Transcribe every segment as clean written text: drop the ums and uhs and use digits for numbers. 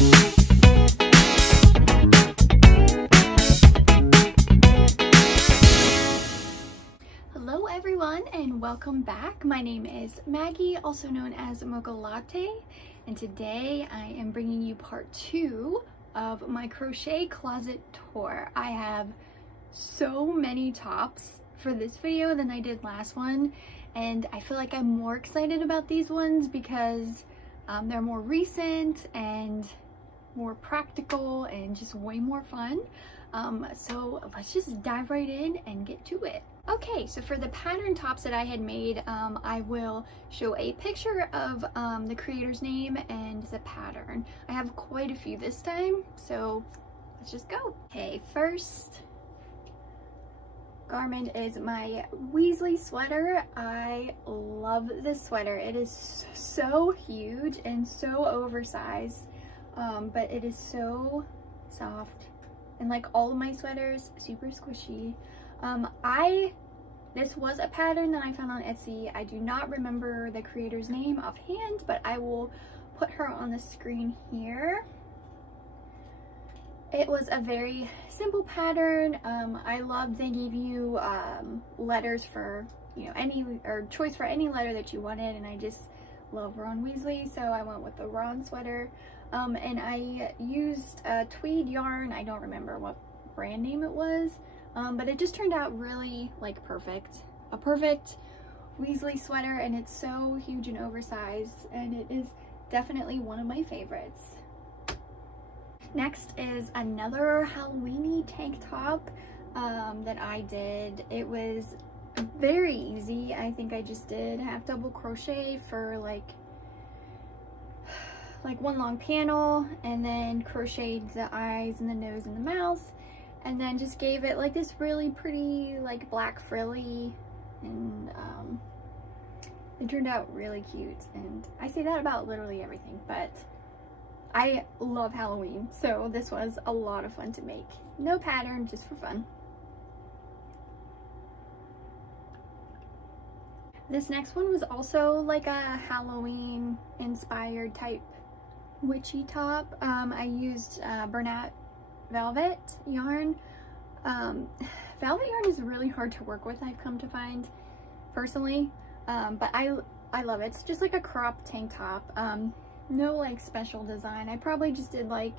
Hello everyone and welcome back. My name is Maggie, also known as Mocha Latte, and today I am bringing you part 2 of my crochet closet tour. I have so many tops for this video than I did last one, and I feel like I'm more excited about these ones because they're more recent and more practical and just way more fun. So let's just dive right in and get to it. Okay, so for the pattern tops that I had made, I will show a picture of the creator's name and the pattern. I have quite a few this time, so let's just go. Okay, first garment is my Weasley sweater. I love this sweater. It is so huge and so oversized, but it is so soft. And like all of my sweaters, super squishy. This was a pattern that I found on Etsy. I do not remember the creator's name offhand, but I will put her on the screen here. It was a very simple pattern. I love they gave you letters for, you know, choice for any letter that you wanted, and I just love Ron Weasley, so I went with the Ron sweater. And I used a tweed yarn. I don't remember what brand name it was, but it just turned out really like perfect. A perfect Weasley sweater, and it's so huge and oversized, and it is definitely one of my favorites. Next is another Halloweeny tank top that I did. It was very easy. I think I just did half double crochet for like one long panel, and then crocheted the eyes and the nose and the mouth, and then just gave it like this really pretty like black frilly, and it turned out really cute. And I say that about literally everything, but I love Halloween, so this was a lot of fun to make. No pattern, just for fun. This next one was also like a Halloween inspired type witchy top. I used Bernat velvet yarn. Velvet yarn is really hard to work with, I've come to find personally, but I love it. It's just like a crop tank top. No like special design. I probably just did like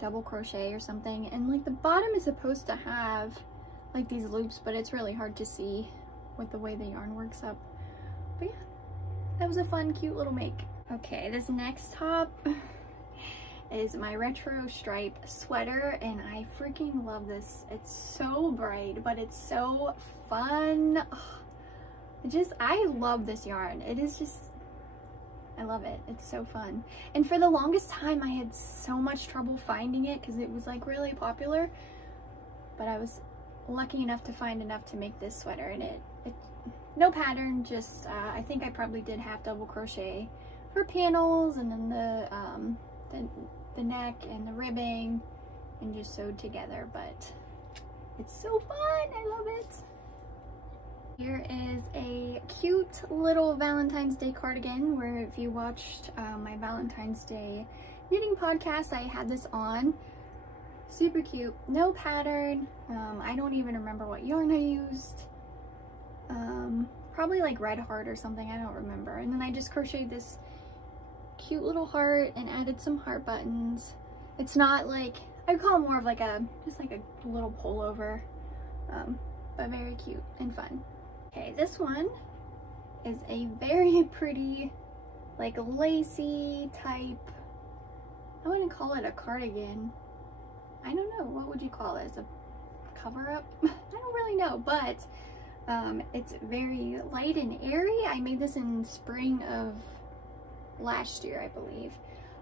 double crochet or something, and like the bottom is supposed to have like these loops, but it's really hard to see with the way the yarn works up. But yeah, that was a fun, cute little make. Okay, this next top is my retro stripe sweater, and I freaking love this. It's so bright, but it's so fun. I love this yarn. It is just, I love it. It's so fun. And for the longest time, I had so much trouble finding it because it was like really popular, but I was lucky enough to find enough to make this sweater, and it no pattern, just I think I probably did half double crochet for panels, and then the neck and the ribbing, and just sewed together. But it's so fun. I love it. Here is a cute little Valentine's Day cardigan, where if you watched my Valentine's Day knitting podcast, I had this on. Super cute. No pattern. I don't even remember what yarn I used. Probably like Red Heart or something, I don't remember. And then I just crocheted this cute little heart and added some heart buttons. It's not like, I would call it more of like just like a little pullover, but very cute and fun. Okay, this one is a very pretty, like lacy type, I wouldn't call it a cardigan. I don't know, what would you call it? It's a cover-up? I don't really know, but it's very light and airy. I made this in spring of last year, I believe.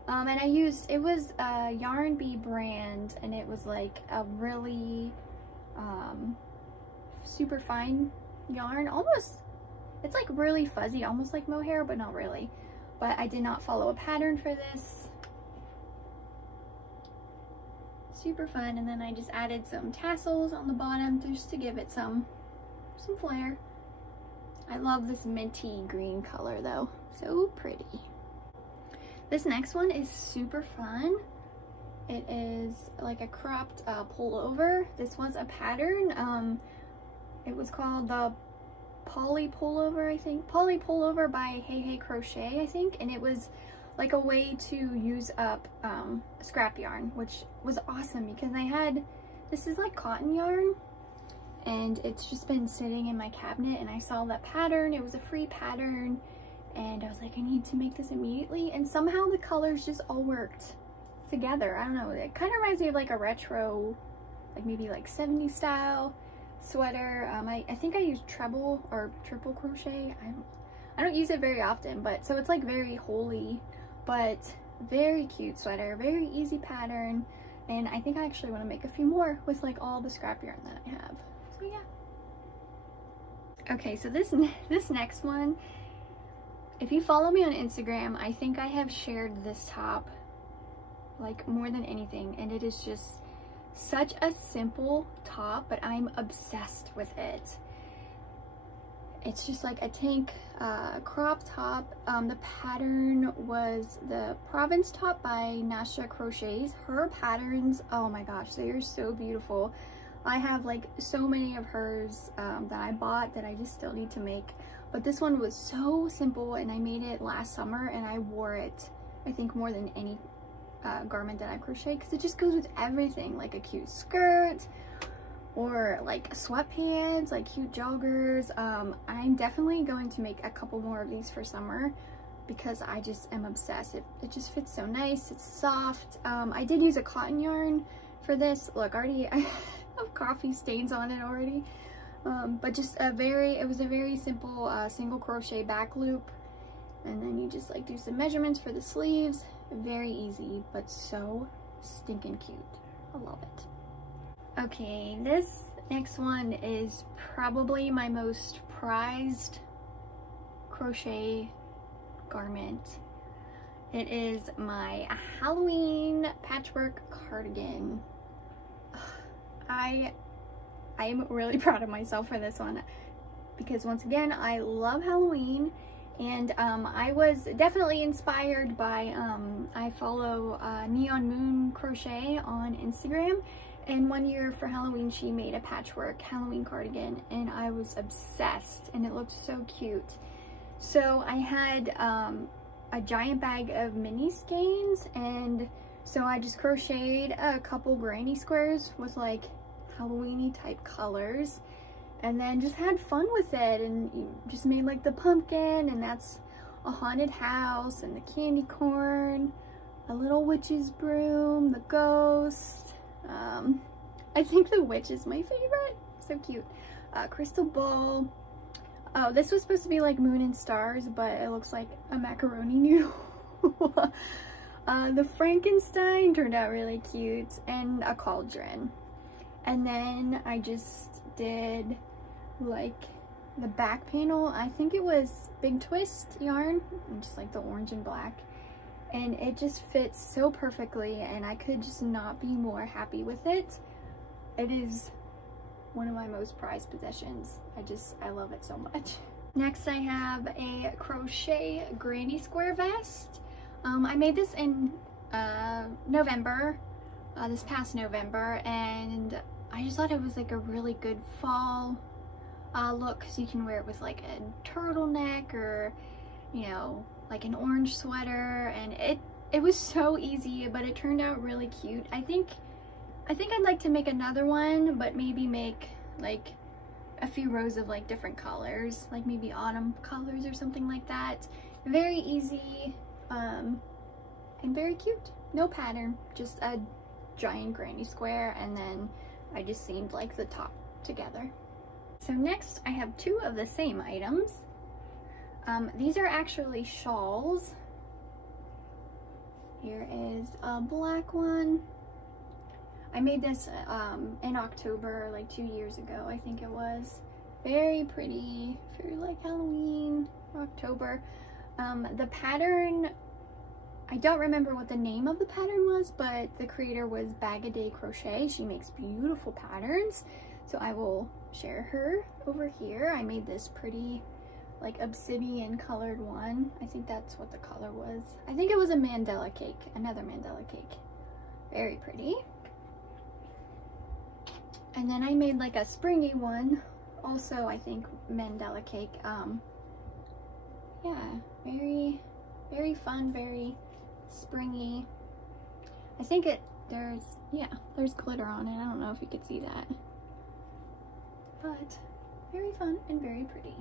And I used, it was a Yarn Bee brand, and it was like a really super fine yarn. Almost, it's like really fuzzy, almost like mohair, but not really. But I did not follow a pattern for this. Super fun. And then I just added some tassels on the bottom just to give it some flair. I love this minty green color though, so pretty. This next one is super fun. It is like a cropped pullover. This was a pattern. It was called the Poly Pullover, I think. Poly Pullover by Hey Hey Crochet, I think. And it was like a way to use up scrap yarn, which was awesome because I had, this is like cotton yarn, and it's just been sitting in my cabinet, and I saw that pattern. It was a free pattern, and I was like, I need to make this immediately, and somehow the colors just all worked together. I don't know, it kind of reminds me of like a retro, like maybe like 70s style sweater. I think I use treble or triple crochet. I don't use it very often, but so it's like very holey, but very cute sweater, very easy pattern, and I think I actually want to make a few more with like all the scrap yarn that I have. So yeah. Okay, so this next one, if you follow me on Instagram, I think I have shared this top like more than anything, and it is just such a simple top, but I'm obsessed with it. It's just like a tank crop top. The pattern was the Province top by Nasha Crochets. Her patterns, oh my gosh, they are so beautiful. I have like so many of hers that I bought that I just still need to make, but this one was so simple, and I made it last summer, and I wore it I think more than any garment that I crochet, because it just goes with everything, like a cute skirt or like sweatpants, like cute joggers. I'm definitely going to make a couple more of these for summer because I just am obsessed. It just fits so nice. It's soft. I did use a cotton yarn for this. Look, already I have coffee stains on it already. But just it was a very simple single crochet back loop, and then you just like do some measurements for the sleeves. Very easy, but so stinking cute. I love it. Okay, this next one is probably my most prized crochet garment. It is my Halloween patchwork cardigan. I am really proud of myself for this one because once again, I love Halloween, and I was definitely inspired by, I follow Neon Moon Crochet on Instagram, and one year for Halloween she made a patchwork Halloween cardigan, and I was obsessed, and it looked so cute. So I had a giant bag of mini skeins, and so I just crocheted a couple granny squares with like Halloween-y type colors, and then just had fun with it, and just made like the pumpkin, and that's a haunted house, and the candy corn, a little witch's broom, the ghost. I think the witch is my favorite. So cute. Crystal ball. Oh, this was supposed to be like moon and stars, but it looks like a macaroni noodle. The Frankenstein turned out really cute, and a cauldron. And then I just did like the back panel. I think it was Big Twist yarn, just like the orange and black, and it just fits so perfectly, and I could just not be more happy with it. It is one of my most prized possessions. I love it so much. Next I have a crochet granny square vest. I made this in November, this past November, and I just thought it was like a really good fall look, because you can wear it with like a turtleneck or, you know, like an orange sweater, and it was so easy, but it turned out really cute. I think I'd like to make another one, but maybe make like a few rows of like different colors, like maybe autumn colors or something like that. Very easy and very cute. No pattern, just a giant granny square, and then I just seamed like the top together. So next I have two of the same items. These are actually shawls. Here is a black one. I made this in October, like 2 years ago, I think it was. Very pretty for like Halloween, October. The pattern, I don't remember what the name of the pattern was, but the creator was Bag-A-Day Crochet. She makes beautiful patterns, so I will share her over here. I made this pretty like obsidian colored one. I think that's what the color was. I think it was a Mandela cake, another Mandela cake. Very pretty. And then I made like a springy one, also I think Mandela cake. Yeah, very, very fun, very springy. I think there's glitter on it. I don't know if you could see that. But very fun and very pretty.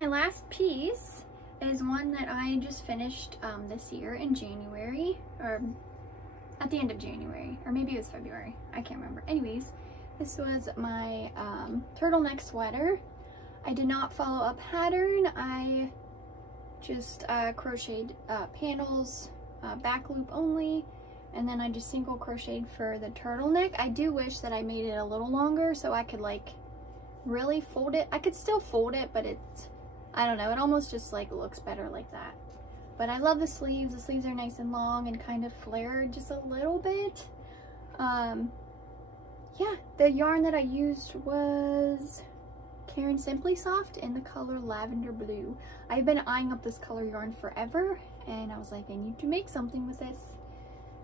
My last piece is one that I just finished this year in January, or at the end of January, or maybe it was February. I can't remember. Anyways, this was my turtleneck sweater. I did not follow a pattern. I just crocheted panels, back loop only, and then I just single crocheted for the turtleneck. I do wish that I made it a little longer so I could like really fold it. I could still fold it, but it's, I don't know, it almost just like looks better like that. But I love the sleeves. The sleeves are nice and long and kind of flared just a little bit. Yeah, the yarn that I used was Caron Simply Soft in the color Lavender Blue. I've been eyeing up this color yarn forever, and I was like, I need to make something with this.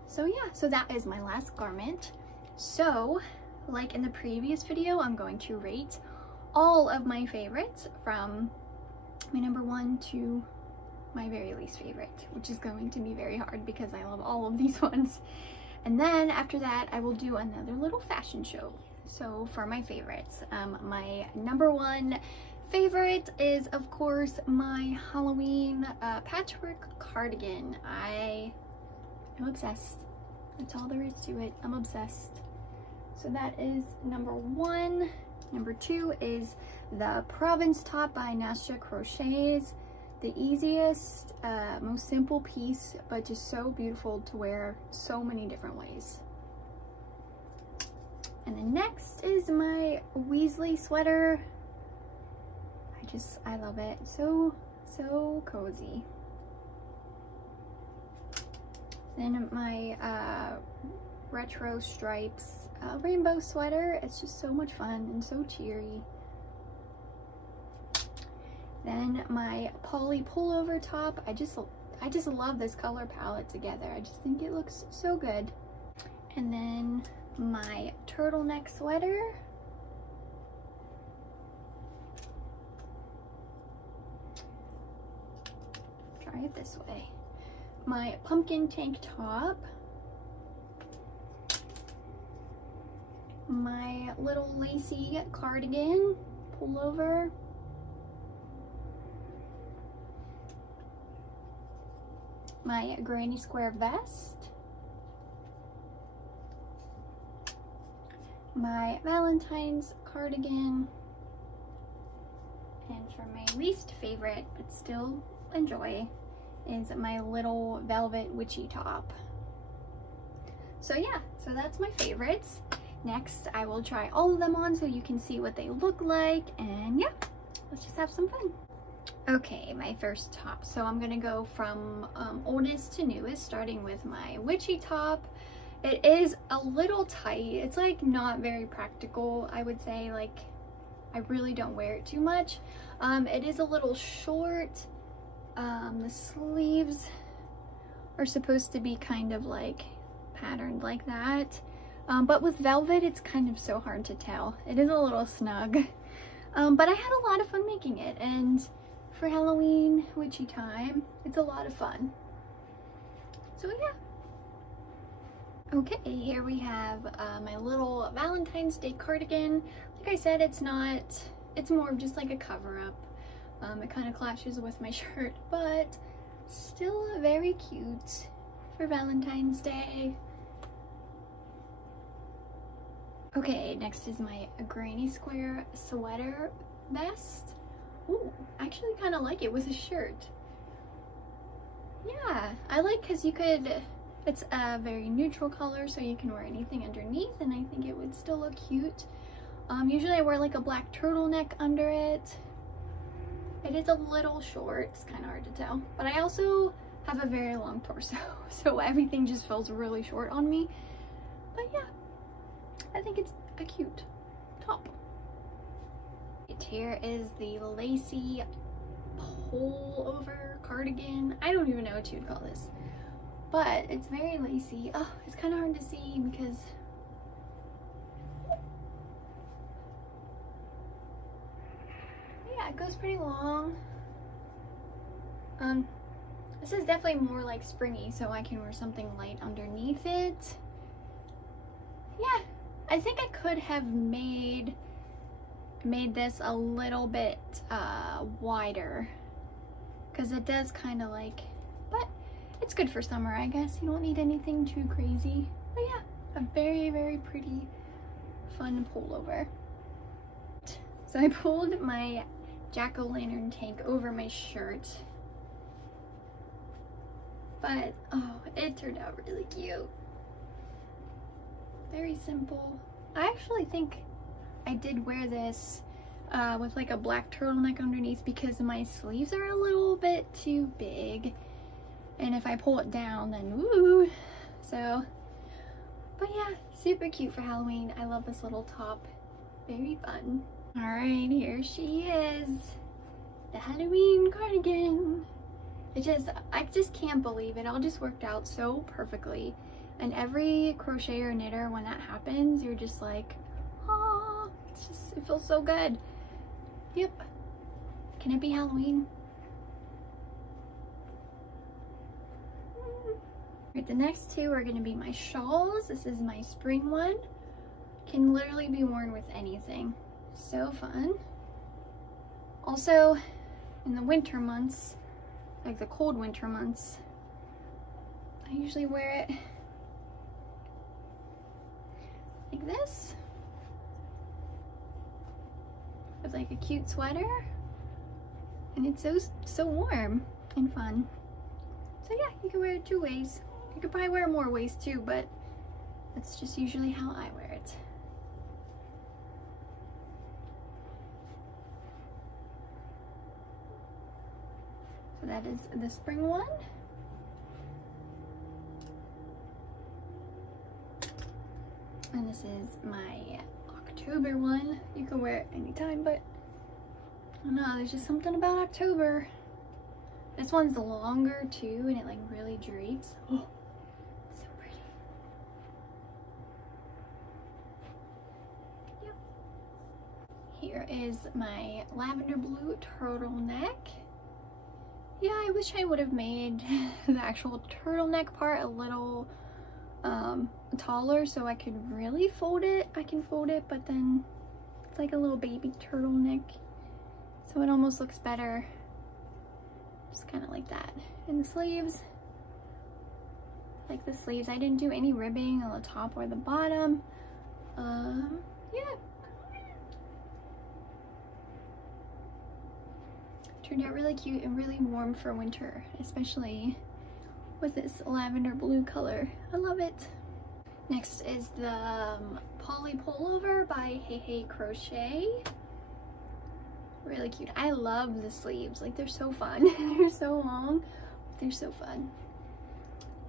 So yeah, so that is my last garment. So, like in the previous video, I'm going to rate all of my favorites from my number 1 to my very least favorite, which is going to be very hard because I love all of these ones. And then after that, I will do another little fashion show. So for my favorites, my number 1 favorite is of course my Halloween patchwork cardigan. I'm obsessed. That's all there is to it. I'm obsessed. So that is number 1. Number 2 is the Province top by Nastia Crochets. The easiest, most simple piece, but just so beautiful to wear so many different ways. And then next is my Weasley sweater. I love it. So cozy. Then my retro stripes rainbow sweater. It's just so much fun and so cheery. Then my poly pullover top. I just love this color palette together. I just think it looks so good. And then my turtleneck sweater. Try it this way. My pumpkin tank top. My little lacy cardigan pullover. My granny square vest. My Valentine's cardigan. And for my least favorite, but still enjoy, is my little velvet witchy top. So yeah, so that's my favorites. Next, I will try all of them on so you can see what they look like, and yeah, let's just have some fun. Okay, my first top. So I'm gonna go from oldest to newest, starting with my witchy top. It is a little tight. It's like not very practical, I would say. Like, I really don't wear it too much. It is a little short. The sleeves are supposed to be kind of like patterned like that. But with velvet, it's kind of so hard to tell. It is a little snug. But I had a lot of fun making it, and for Halloween witchy time, it's a lot of fun. So yeah. Okay, here we have my little Valentine's Day cardigan. Like I said, it's more of just like a cover-up. It kind of clashes with my shirt, but still very cute for Valentine's Day. Okay, next is my granny square sweater vest. Ooh, I actually kind of like it with a shirt. Yeah, I like because it's a very neutral color, so you can wear anything underneath, and I think it would still look cute. Usually I wear like a black turtleneck under it. It is a little short, it's kind of hard to tell, but I also have a very long torso, so everything just feels really short on me. But yeah, I think it's a cute top. here is the lacy pullover cardigan. I don't even know what you would call this, but it's very lacy. Oh, it's kind of hard to see because yeah, it goes pretty long. This is definitely more like springy, so I can wear something light underneath it. Yeah, I think I could have made this a little bit wider, because it does kind of like, but it's good for summer, I guess. You don't need anything too crazy. But yeah, a very, very pretty, fun pullover. So I pulled my jack-o'-lantern tank over my shirt, but oh, it turned out really cute. Very simple. I actually think I did wear this with like a black turtleneck underneath because my sleeves are a little bit too big, and if I pull it down then woo. So, but yeah, super cute for Halloween. I love this little top. Very fun. All right, here she is, the Halloween cardigan. I just can't believe it all just worked out so perfectly. And every crocheter or knitter, when that happens, you're just like, oh, it feels so good. Yep. Can it be Halloween? Right, the next two are gonna be my shawls. This is my spring one. Can literally be worn with anything. So fun. Also, in the winter months, like the cold winter months, I usually wear it like this, with like a cute sweater, and it's so warm and fun. So yeah, you can wear it 2 ways. You could probably wear it more ways too, but that's just usually how I wear it. So that is the spring one. And this is my October one. You can wear it anytime, but I don't know, there's just something about October. This one's longer too, and it like really drapes. Oh, it's so pretty. Yep. Here is my lavender blue turtleneck. Yeah, I wish I would have made the actual turtleneck part a little taller so I could really fold it. I can fold it, but then it's like a little baby turtleneck, so it almost looks better just kind of like that. And the sleeves, like the sleeves, I didn't do any ribbing on the top or the bottom. Yeah, turned out really cute and really warm for winter, especially with this lavender blue color. I love it. Next is the Poly Pullover by Hey Hey Crochet. Really cute. I love the sleeves. Like, they're so fun. They're so long, but they're so fun.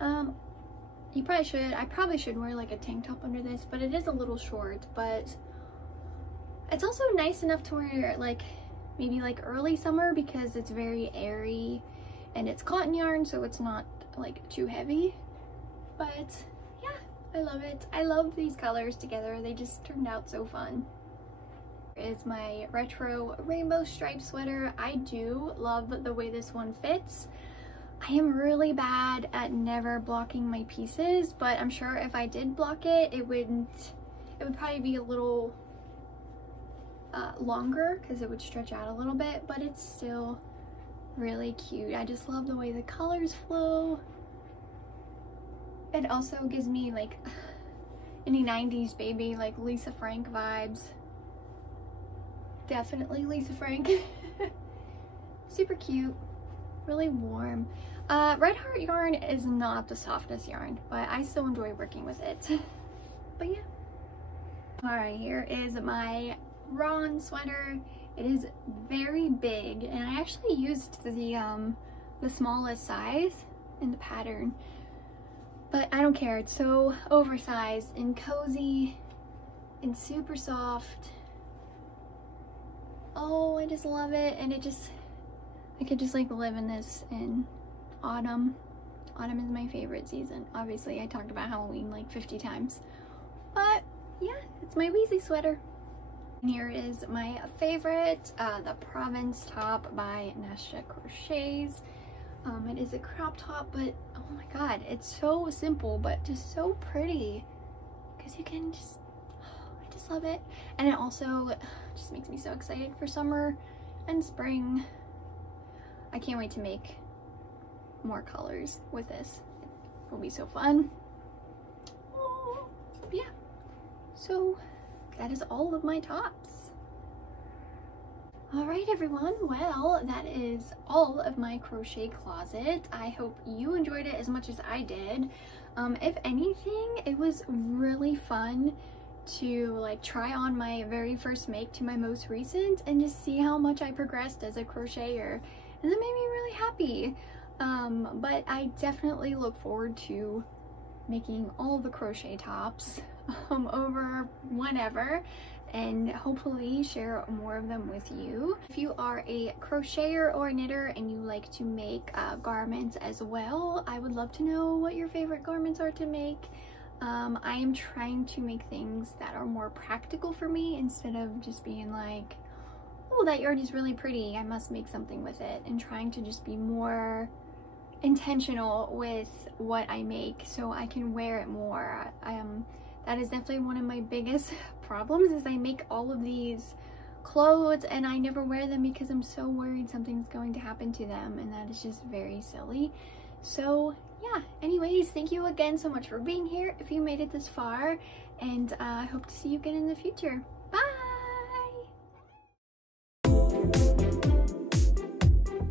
I probably should wear like a tank top under this, but it is a little short, but it's also nice enough to wear like maybe like early summer because it's very airy and it's cotton yarn, so it's not like too heavy. But yeah, I love it. I love these colors together. They just turned out so fun. Is my retro rainbow striped sweater. I do love the way this one fits. I am really bad at never blocking my pieces, but I'm sure if I did block it, it would probably be a little longer because it would stretch out a little bit, but it's still really cute. I just love the way the colors flow. It also gives me like any 90s baby, like Lisa Frank vibes. Definitely Lisa Frank. Super cute, really warm. Red Heart yarn is not the softest yarn, but I still enjoy working with it. But yeah. Alright, here is my Ron sweater. It is very big, and I actually used the smallest size in the pattern, but I don't care. It's so oversized and cozy and super soft. oh, I just love it. And I could just like live in this in autumn. Autumn is my favorite season. Obviously, I talked about Halloween like 50 times. But yeah, it's my Weasley sweater. And here is my favorite, the Province top by Nasha Crochets. It is a crop top, but oh my god, it's so simple, but just so pretty. Because you can just, oh, I just love it. And it also just makes me so excited for summer and spring. I can't wait to make more colors with this. It will be so fun. Oh, yeah. So that is all of my tops. Alright everyone, well that is all of my crochet closet. I hope you enjoyed it as much as I did. If anything, it was really fun to like try on my very first make to my most recent and just see how much I progressed as a crocheter, and that made me really happy. But I definitely look forward to making all the crochet tops over whenever, and hopefully share more of them with you. If you are a crocheter or a knitter and you like to make garments as well, I would love to know what your favorite garments are to make. I am trying to make things that are more practical for me instead of just being like, oh, that yarn is really pretty, I must make something with it, and trying to just be more intentional with what I make so I can wear it more. That is definitely one of my biggest problems, is I make all of these clothes and I never wear them because I'm so worried something's going to happen to them, and that is just very silly. So yeah, anyways, thank you again so much for being here if you made it this far, and I hope to see you again in the future.